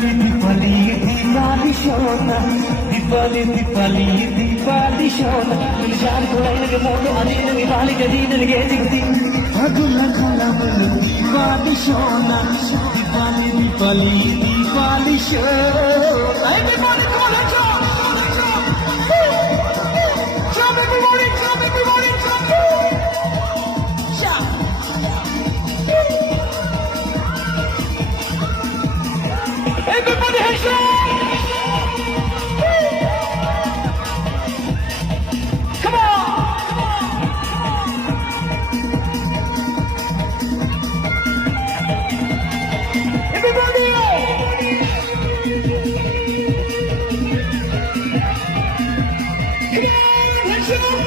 दीपाली दीपाली शोना दीपाली दीपाली दीपाली शोना जान को लगे मोटो अजीन दीपाली जदीद लगे जिगती अगला खाला मन दीपाली शोना दीपाली दीपाली दीपाली Shona everybody come on let's go jump everybody jump everybody jump everybody hands up come on everybody come on hands up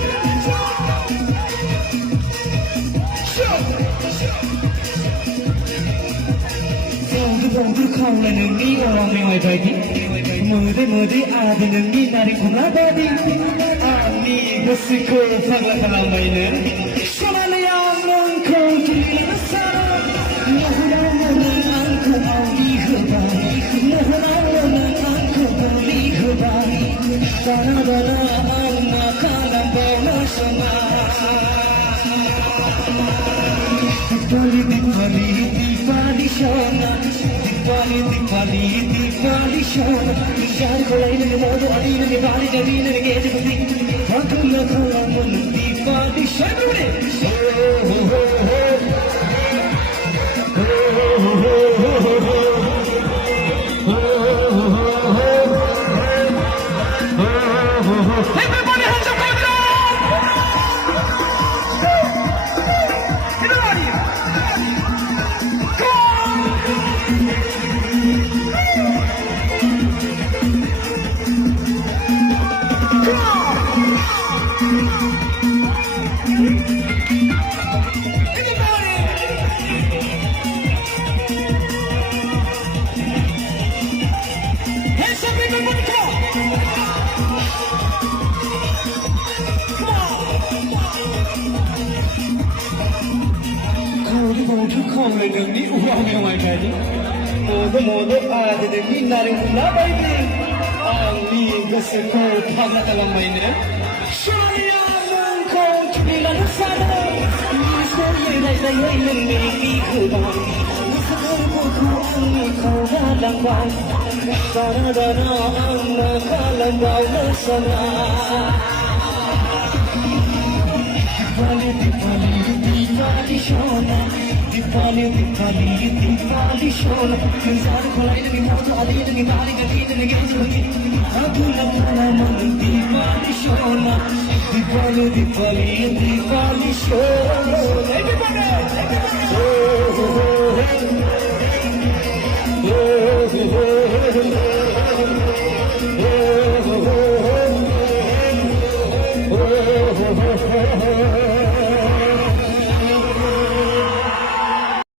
không là đừng nghĩ vào lòng mình ngoài trời thì mưa đi à thì đừng nghĩ là đi cùng lá bé đi à mi có sự cô phật là phần lòng mày nữa sao mà lại ăn ngon không chỉ là nó sao nhớ đâu mà nên ăn không đi khờ bài nhớ đâu mà nên ăn không đi khờ bài ta ăn mà khá làm bao nó sao mà Dipali shona Dipali Dipali shona Jaan ko lai lage modu adi lage bali jadi lage jagti Hakula khala man Dipali shona Everybody hands up on the không là đừng đi uống ra ngoài trời đi mồ đôi à thì đừng đi nào đừng lá bay đi à đi cái sự cô tham gia làm mày nữa Sonia mong không chỉ là nước xa đâu đi xuống như này đây hay lần mình đi khởi bài không có khu ăn không ra làm bài ta ăn mà khá làm bài nó sao Dipali shona Dipali shona Insan ko lai lagi moto adi lagi bali jadi lagi jadi aku lama man Dipali shona Dipali shona